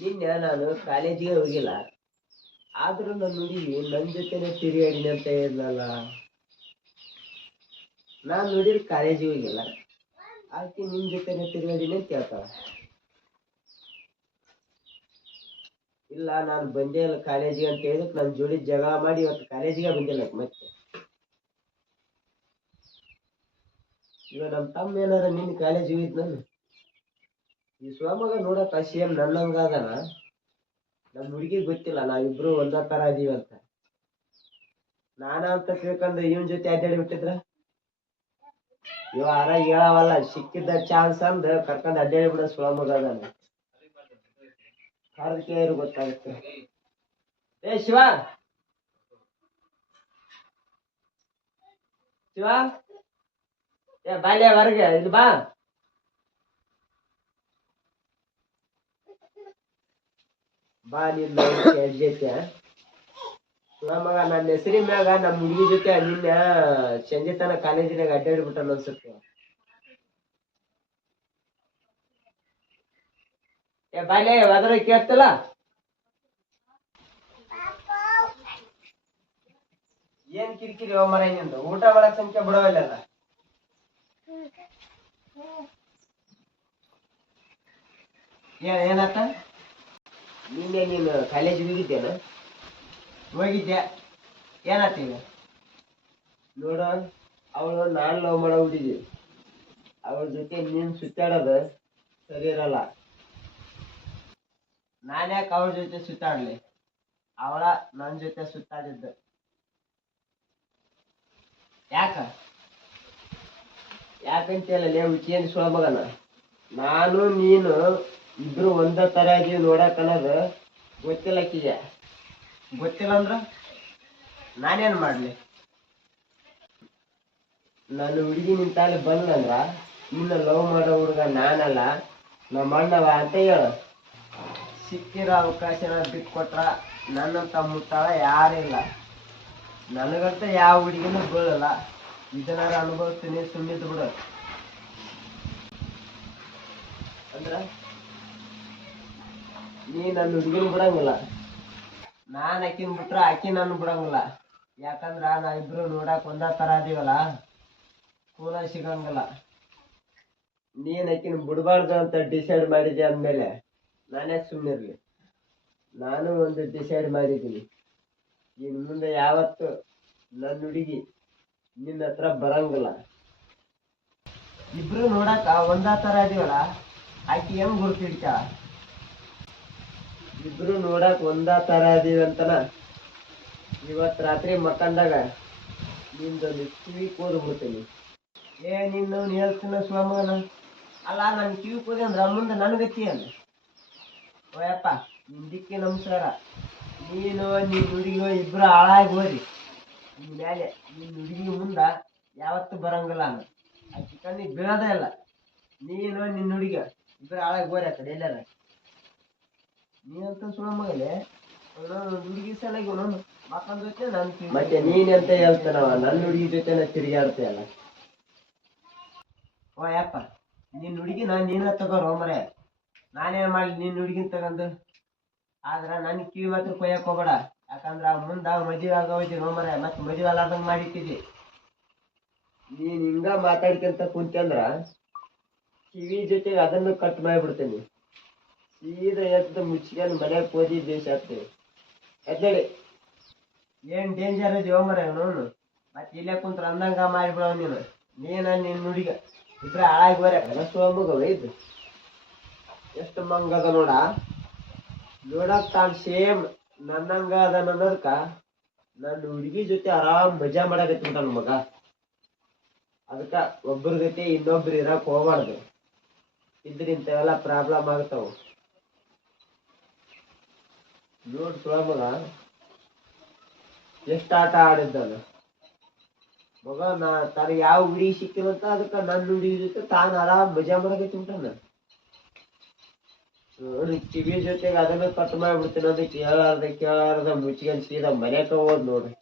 ನಿನ್ನೆ ನಾನು ಕಾಲೇಜಿಗೆ ಹೋಗಿಲ್ಲ. ಆದ್ರೂ ನನ್ನ ನುಡಿ ನನ್ನ ಜೊತೆನೆ ತಿರುಗಾಡಿನ ಅಂತ ಹೇಳಿದ್ನಲ್ಲ ನಾನು ನೋಡಿದ್ರೆ ಕಾಲೇಜಿಗೆ ಹೋಗಿಲ್ಲ. ಆಕೆ ನಿನ್ ಜೊತೆನೆ ತಿರುಗಾಡಿನ ಅಂತ ಕೇಳ್ತಾಳ. ಇಲ್ಲ, ನಾನು ಬಂದೇ ಇಲ್ಲ ಕಾಲೇಜಿಗೆ ಅಂತ ಹೇಳಿದಕ್ಕೆ ನನ್ನ ಜೋಡಿ ಜಗಳ ಮಾಡಿ ಇವತ್ತು ಕಾಲೇಜಿಗೆ ಬಂದಿಲ್ಲ ಮತ್ತೆ. ಈಗ ನಮ್ಮ ತಮ್ಮ ಏನಾರ ನಿನ್ನ ಕಾಲೇಜಿಗೆ ಹೋಗಿದ್ ನಾನು ಈ ಸ್ವಾಮಗ ನೋಡಕ್ಕ ಸೇಮ್ ನನ್ನಂಗ ಅದಾನ ನಮ್ ಹುಡುಗಿ ಗೊತ್ತಿಲ್ಲ, ನಾವಿಬ್ರು ಒಂದೇ ತರ ಅದೀವಿ ಅಂತ. ನಾನ ಅಂತ ತಿಳ್ಕೊಂಡು ಇವನ್ ಜೊತೆ ಅಡ್ಡಾಡಿ ಬಿಟ್ಟಿದ್ರ? ಇವ ಅರ ಹೇಳವಲ್ಲ, ಸಿಕ್ಕಿದ್ದ ಚಾನ್ಸ್ ಅಂದ್ ಕರ್ಕೊಂಡ್ ಅಡ್ಡಾಡಿ ಬಿಡ ಶಿವಮೊಗ್ಗ ಅದಾನ. ಗೊತ್ತಾಗುತ್ತೆ. ಏ ಶಿವ! ಶಿವ! ಏ ಬಾಲ್ಯ ಹೊರಗೆ, ಇದು ಬಾ. ಬಾ ನಿನ್ನ ಜೊತೆ ಮಗ ನನ್ನ ಹೆಸರಿ ಮ್ಯಾಗ ನಮ್ಮ ಹುಡುಗಿ ಜೊತೆ ನಿನ್ನ ಸಂಜೆ ತನ ಕಾಲೇಜಿನಾಗ ಅಡ್ಡಾಡ್ಬಿಟ್ಟ ಅನ್ಸುತ್ತೆ. ಏ ಬಾಲೆ ಅದರ ಕೇಳ್ತಲ್ಲ? ಏನ್ ಕಿರಿಕಿರಿ ಮರ ನಿಂದು? ಊಟ ಮಾಡಕ್ ಸಂಖ್ಯೆ ಬಿಡವಲ್ಲ ಏನ್ ಏನಾತ? ನಿನ್ನೆ ನೀನು ಕಾಲೇಜಿಗೆ ಹೋಗಿದ್ದೇನ? ಹೋಗಿದ್ದೆ. ಏನಾತೀಗ ನೋಡ ಅವಳು ನಾನು ಲವ್ ಮಾಡೋ ಹುಡುಗಿ ಅವಳ ಜೊತೆ ನೀನ್ ಸುತ್ತಾಡೋದು ಸರಿ ಇರಲ್ಲ. ನಾನ್ಯಾಕೆ ಅವಳ ಜೊತೆ ಸುತ್ತಾಡ್ಲಿ? ಅವಳ ನನ್ನ ಜೊತೆ ಸುತ್ತಾಡಿದ್ದು. ಯಾಕ? ಯಾಕಂತ ಲೇ ಹುಚ್ಚೇನ್ ಸುಳ ಮಗನ? ನಾನು ನೀನು ಇಬ್ರು ಒಂದ ತರ ಇದೀವಿ ನೋಡಕ್ ಅನ್ನೋದು ಗೊತ್ತಿಲ್ಲ ಆಕಿಗೆ ಗೊತ್ತಿಲ್ಲ ಅಂದ್ರ ನಾನೇನ್ ಮಾಡ್ಲಿ? ನಾನು ಹುಡುಗಿ ನಿಂತಾಲಿ ಬಂದಂದ್ರ ನಿನ್ನ ಲವ್ ಮಾಡೋ ಹುಡುಗ ನಾನಲ್ಲ, ನಮ್ಮ ಅಣ್ಣವ ಅಂತ ಹೇಳು. ಸಿಕ್ಕಿರೋ ಅವಕಾಶನ ಬಿಟ್ಕೊಟ್ರ ನನ್ನಂತ ಮುಟ್ಟಾಳ ಯಾರಿಲ್ಲ ನನಗಂತ ಯಾವ ಹುಡುಗಿನೂ ಬೀಳಲ್ಲ. ಇದನ್ನಾರ ಅನುಭವಿಸ್ತೀನಿ ಸುಮ್ಮಿದ್ದು ಬಿಡು ಅಂದ್ರ ನೀ ನನ್ನ ಹುಡುಗಿನ ಬಿಡಂಗಿಲ್ಲ. ನಾನ್ ಆಕಿನ ಬಿಟ್ರ ಆಕಿ ನಾನು ಬಿಡಂಗಿಲ್ಲ. ಯಾಕಂದ್ರ ಇಬ್ರು ನೋಡಕ್ ಒಂದ ತರ ಅದೀವಲ್ಲ? ಕೂಲ ಸಿಗಂಗಿಲ್ಲ. ನೀನ್ ಆಕಿನ ಬಿಡಬಾರ್ದು ಅಂತ ಡಿಸೈಡ್ ಮಾಡಿದೆ ಅಂದ್ಮೇಲೆ ನಾನೇ ಸುಮ್ಮನಿರ್ಲಿ ನಾನು ಒಂದು ಡಿಸೈಡ್ ಮಾಡಿದ್ದೀನಿ. ಇನ್ ಮುಂದೆ ಯಾವತ್ತು ನನ್ನ ಹುಡುಗಿ ನಿನ್ನ ಹತ್ರ ಬರಂಗಿಲ್ಲ. ಇಬ್ರು ನೋಡಕ ಒಂದ ತರ ಅದೀವಲ್ಲ? ಆಕಿ ಹೆಂಗ್ ಗುರುತಿಡ್ತಾಳ ಇಬ್ರು ನೋಡಕ್ ಒಂದ ತರ ಅದೀವಂತನ ಇವತ್ ರಾತ್ರಿ ಮಕ್ಕಂಡಾಗ ನಿಂದೊಂದು ಕಿವಿ ಕೂದ್ ಬಿಡ್ತೀನಿ ಏ, ನಿನ್ನ ಹೇಳ್ತೀನ ಸ್ವಾಮನ? ಅಲ್ಲ, ನನ್ ಕಿವಿ ಕೂದಿ ಅಂದ್ರ ಮುಂದೆ ನನಗತ್ತಿ ಅಲ್ಲ ಓಯಪ್ಪ ನಿನ್ ದಿಕ್ಕಿ ನಮಸ್ಕಾರ. ನೀನು, ನಿನ್ ಹುಡುಗಿಯೋ ಇಬ್ರು ಹಾಳಾಗಿ ಹೋರಿ ನಿನ್ ಮೇಲೆ ನಿನ್ ಹುಡುಗಿ ಮುಂದ ಯಾವತ್ತೂ ಬರಂಗಿಲ್ಲ ಆ ಆಕಿ ಕಣ್ಣಿಗೆ ಬೀಳೋದೇ ಇಲ್ಲ. ನೀನು ನಿನ್ನ ಹುಡುಗಿ ಇಬ್ರು ಹಾಳಾಗಿ ಹೋರಿ ಆ ಕಡೆ ಎಲ್ಲಾರ. ನೀನಂತ ಸುಳ ಮಗಲೇ ಹುಡುಗಿ ಸಲಗಿ ನಾನು ಮಕ್ಕಳ ಜೊತೆ ನಾನು ಮತ್ತೆ ನೀನೆಂತ ಹೇಳ್ತಾನವ ನನ್ನ ಹುಡುಗಿ ಜೊತೆ ತಿರುಗಾಡ್ತೀಯಲ್ಲ ಓ ಯಪ್ಪ ನಿನ್ನ ಹುಡುಗಿ ನಾನು ನೀನ ತಗೋರೋ ಮರೆ? ನಾನೇನ್ ಮಾಡ್ಲಿ ನಿನ್ನ ಹುಡುಗಿನ ತಗೊಂಡು ಆದ್ರ ನನ್ ಕಿವಿ ಮಾತ್ರ ಕೊಯ್ಯಕ್ ಹೋಗ್ಬೇಡ. ಯಾಕಂದ್ರ ಮುಂದ ಮದುವೆ ನೋ ಮರೆ ಮತ್ ಮದುವೆ ಅಲ್ಲಾರ್ದಂಗ್ ಮಾಡಿಟ್ಟಿದ್ದಿ. ನೀನ್ ಹಿಂಗ ಮಾತಾಡ್ಕೊಂತ ಕುಂತಂದ್ರ ಕಿವಿ ಜೊತೆಗೆ ಅದನ್ನು ಕಟ್ ಮಾಡಿಬಿಡ್ತೀನಿ. ಸೀದಾ ಎದ್ದು ಮುಚ್ಕೊಂಡು ಮನೆ ಹೋದಿ ದೇಶ ಆಗ್ತೇವೆ ಎದ್ದೇಳಿ. ಏನ್ ಡೇಂಜರ್ ಇದೀವ ಮರ ನೋಡು ಮತ್ತೆ ಇಲ್ಲೇ ಕುಂತ್ರ ಅಂದಂಗ ಮಾಡಿಬಿಡವ ನೀನು. ನೀನ ನಿನ್ನ ಹುಡುಗ. ಇಬ್ರ ಹಾಳಾಗಿ ಬರ ಕನಸು ಇದು ಎಷ್ಟು ಮಂಗದ ನೋಡ? ನೋಡಕ್ ತಾನ್ ಸೇಮ್ ನನ್ನಂಗ ಅದ ಅನ್ನೋದಕ್ಕ ನನ್ನ ಹುಡುಗಿ ಜೊತೆ ಆರಾಮ್ ಮಜಾ ಮಾಡಕತ್ತಿ ನನ್ನ ಮಗ. ಅದಕ್ಕ ಒಬ್ಬರ ಜೊತೆ ಇನ್ನೊಬ್ರು ಇರಕ್ ಹೋಗ್ಬಾರ್ದು. ಇದ್ರ ಎಲ್ಲ ಪ್ರಾಬ್ಲಮ್ ಆಗ್ತಾವ. ನೋಡ್ ಸುಳ ಮಗ ಎಷ್ಟ ಆಟ ಆಡಿದ್ದಾನ ಮಗ, ನಾ ತರ ಯಾವ ಹುಡಿ ಸಿಕ್ಕಿರಂತ ಅದಕ್ಕ ನನ್ನ ಉಡಿ ಜೊತೆ ತಾನ ಆರಾಮ್ ಮಜಾ ಮಾಡಕತ್ತಿ ಉಂಟಾನ ನೋಡಿ, ಕಿವಿ ಜೊತೆಗೆ ಅದನ್ನ ಕಟ್ ಮಾಡ್ಬಿಡ್ತೀನಿ, ಅದಕ್ಕೆ ಕೇಳಾರ್ದ ಕೇಳಾರ್ದ ಮುಚ್ಚಿಗೆ ಸೀದಾ ಮನೆ ಹೋದ್ ನೋಡ್ರಿ